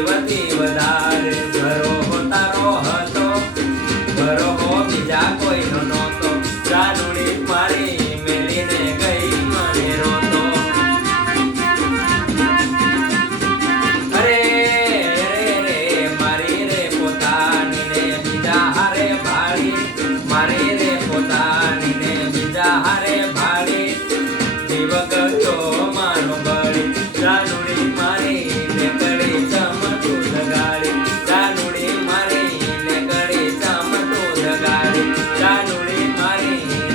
વતી વધારે ઘરો તારો હતો ઘરો બીજા કોઈનો નહોતો જાનુડી મારી મેલીને ગઈ મને રોતો અરે રે મારી રે પોતાની ને બીજા હારે ભાળી મારી રે પોતાની ને બીજા હારે ભાળી જીવક તો માનો બળી જાનુડી મારી ને કરી ચમટું જગાડી જાનુડી મારી ને કરી ચમટું જગાડી જાનુડી મારી